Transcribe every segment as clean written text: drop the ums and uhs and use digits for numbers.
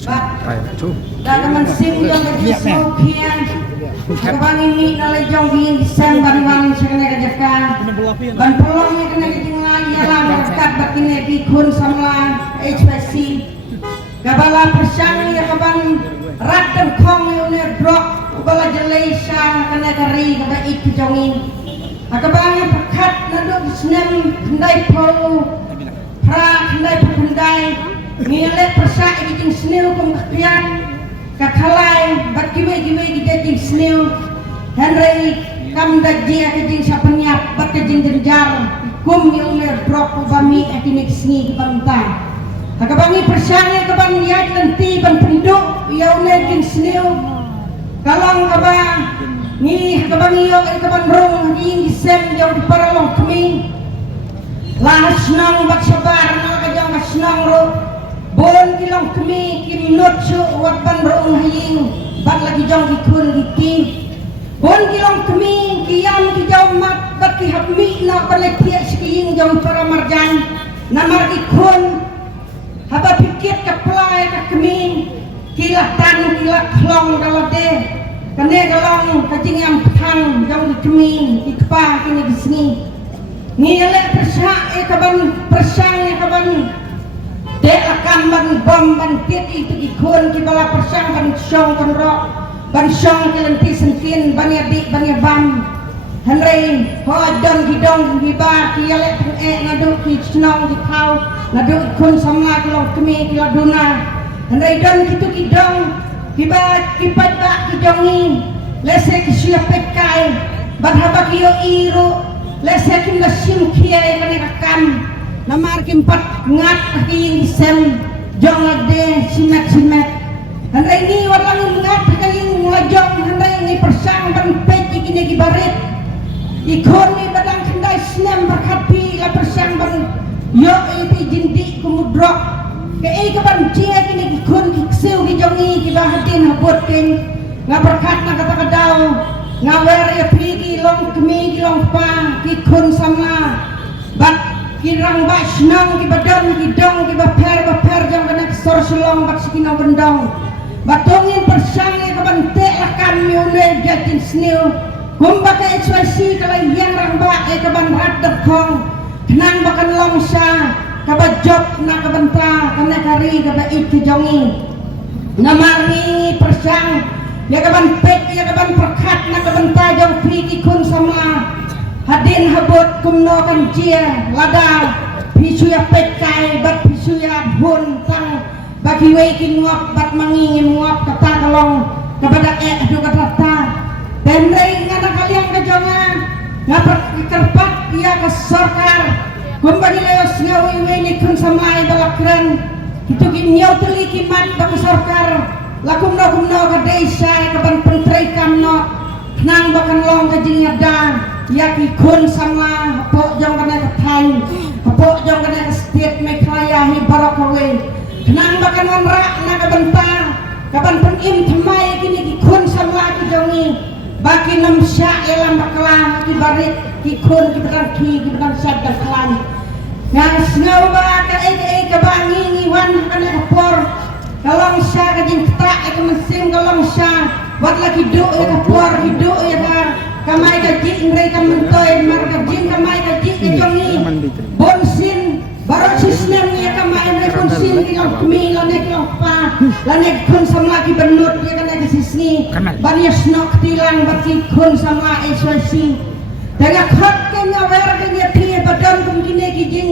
Dalam sim yang bersukian, kebang ini nalai jauh yang disem ban sekarang kerjakan, ban pelong yang kena ketinggalan ialah berkat bakine dikun sama HPC, kabala persang yang kaban rat dan kong yang drop, kabala Malaysia kena kari kabala itu jongin, kabang yang berkat naduk senam kendai pau, pra kendai pendai. Nilai persak kita seniu kemudian kakalai bakiwe kita jing seniu Henry kam dajia kita sapanyap bakajing jenjar kum yang merbrok bami akinik seni kebanta akabangi persaknya keban niat nanti ban penduk yang jing seniu kalang kaba ni akabangi yo keban rong jing sem jauh di paralong kami lahas nang bak sabar nang kajang asnang ro bon kilang kami kimnot su wat ban rong haying bat lagi jong dikun diki bon kilang kami kiam ki jaw mat bat ki habmi na balai tiak sikiying jong para marjan namar dikun haba pikir kaplai ka kami kilah tan kilah klong dalade kane galong kajing yang petang jong kami ikpa kini di sini ni elek persak kaban persang kaban dek akan ban bom tiap itu ikun kibala persang ban syong kan rok ban syong kelenti sengkin ban yadik ban yabam Henry hodon gidong giba kialek naduk ki senong di kau naduk ikun sama kelong kemi kila duna Henry don kitu gidong giba kipat bak kijongi lese kisiap pekai ban haba kiyo iru lese kim nasim kiai kanekakam namar kimpat ngat kaying isem jong ade simet handai ni walang ngat kaying ngajong handai ni persang ban peci kini gibarit ikon ni badang handai senam berkapi la persang ban yo ipi jindi kumudrok kei kaban cia kini ikon kikseu gijongi kibahadin habotkin ngaberkat na kata kadau ngawer ya pigi long kemi long pa kikun sama bat kirang basnong ki badan ki dong ki baper jang kena sor selong bak sikina bendong batongin persang ka bante lakam yune jatin sniu humba ka HYC kala yang rang ba ka ban rat dekong kenang bakan longsa ka bajop na ka banta kana kari ka ba itu jongi namari persang ya ka ban pet ya ka ban perkat na ka banta jong piki kun sama hadin habot kumno kan jia lada pisuya pekai bat pisuya hun tang bagi wei nguap bat mangingin nguap kata kalong kepada adu kata tendai ngana kalian kejongan ngapar kerpat ia ke sorkar kumbani leos ngawi weni kun samai balakran itu kinyau teli kimat bak sorkar lakumno ka desa ke ban pentrai kamno nang bakan long kajing ada yaki kun sama pok jong kena ketai pok jong kena setiap mekraya hi barakawe nang bakan wanrak na kabenta kaban penim themai kini kun sama ki jongi baki nam sya elam bakala ki barit ki kun ki beran sadda klan ngas ngawa ka ka bangi ni wan kana kapor kalong sya kajing tak ka mesim kalong sya wat lagi do ka kapor hidu ya ka kamai kaji ingrai kamentoi mar kaji kamai kaji kejongi bonsin barok sistem ya kamai ingrai bonsin kilong kemi lanek kilong pa lanek kun sama ki benut ya kana kesisni bani snok tilang baki kun sama HYC daga khot kenya wer kenya thi badan kum kine kijing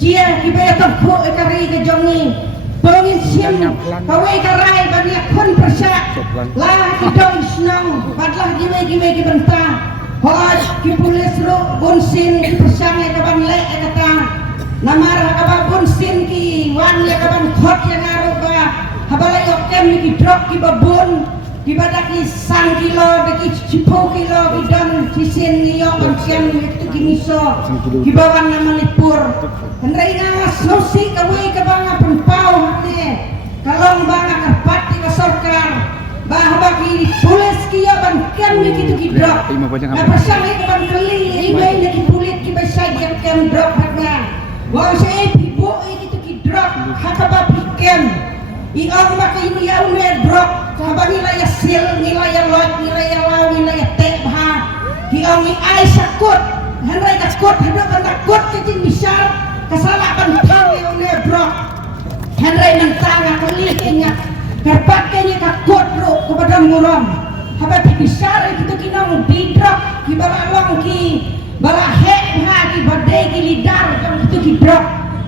jia ki be tokho ekari kejongi Pengin sim kawai karai bani kun persak lah kidong senang badlah giwe ki benta hoj ki pulis ro bonsin ki persang ya kaban le kata namar kaba bonsin ki wan ya kaban khot ya ngaru ka habala yo kem ki drop ki babon ki badaki sang kilo deki 10 kilo ki don ki sin ni yo kem itu ki miso ki bawan na Manipur hendrai ngas nosi kawai kabanga penpau ne kalong banga karpat di sorkar bahwa ki pulis ki ya ban kem ni kitu ki drop na persang ni ban keli ibai ni ki pulit ki basai kem drop hatna wa sai pibo kitu ki drop hakaba pikem iong makai niya unedrok habang nilaya sil nilaya lot nilaya law nilaya tebha iong ay sakot hanray kasakot hadapan takot kajing misal kasalapan tang iong nedrok hanray mentanga kalikinya kerpakainya kakot ro kepada muram habang bisar itu kinong didrok kibaralong ki balahek ki badai ki lidar jang itu kidrok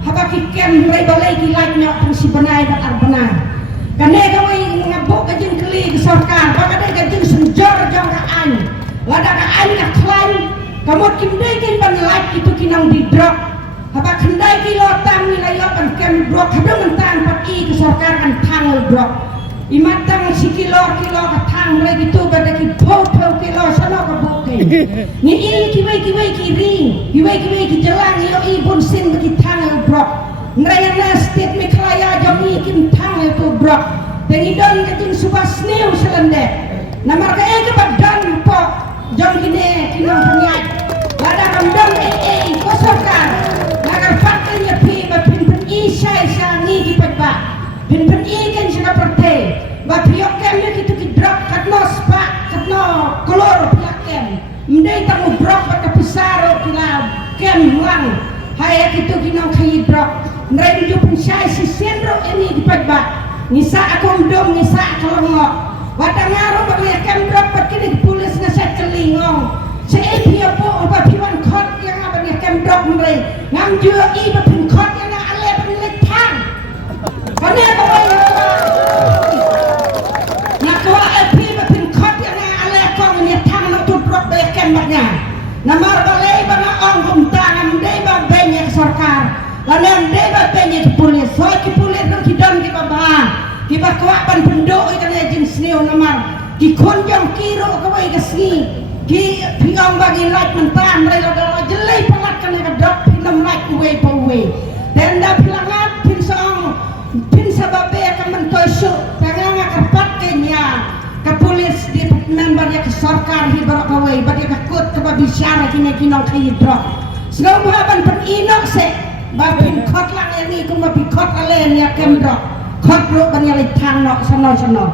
habang kiken mulai balai ki lagnya pun si benai dan arbana kane kawai ngabuk kajing keli kesorkan bagade kajing senjor jang kaan lada kaan ka klain kamot kimdai kin ban lag itu kinong didrok habang kendai ki lotang nilai pan kem drok habang mentang pati kesorkan kan tangol drok imatang si kilo katang mulai gitu pada ki pau kilo sana ka buke ni il kiwai kiwai ki jelang yo ibun sin ki tang brok ngraya na state me klaya jami ki tang itu brok tengi don kajing subas new selende namar ka ke badan po jom gine kinong panyai lada kamdam kosokan nagar pakanya pi bapin isai sangi ki pagba pin ikan sila perte bapiok kemnya kitu kidrop katno spa katno kolor piakem mendai tamu brok baka pisaro kila kem lang haya kitu kinong kai drop ndrai ju pensai si senro ini dipagba ngisa akom dom ngisa kolongo wadangaro baka kem drop pakini pulis na sa kelingong sa epia po bapiwan khot yang abani kem drop ndrai ngam ju i bapin khot yang ale bani tang kane ko nakwa epi bapin khot yang ale kong ni tang na tu drop be kem maknya namar balai bana ong kumtang amdai ba benya sarkar lanem dei ba benya pulis so ki pulis dong ki don ki baba ki bakwa pan pendok ikan jin sneu namar ki konjong kiro kawai kasni ki piong bagi lak mentan rai la jelai palat kan ka drop pinam lak uwe pa uwe dan da pilangat pin sababe akan mentosu penganga kerpat kenya ke polis di member ya ke sarkar hibar kawai bagi kakut ke bisyara kini kinong kai drop selalu haban pen inok se babin khot lang ini kuma bi khot alen ya kem drop khot ro banyalai tang nok sono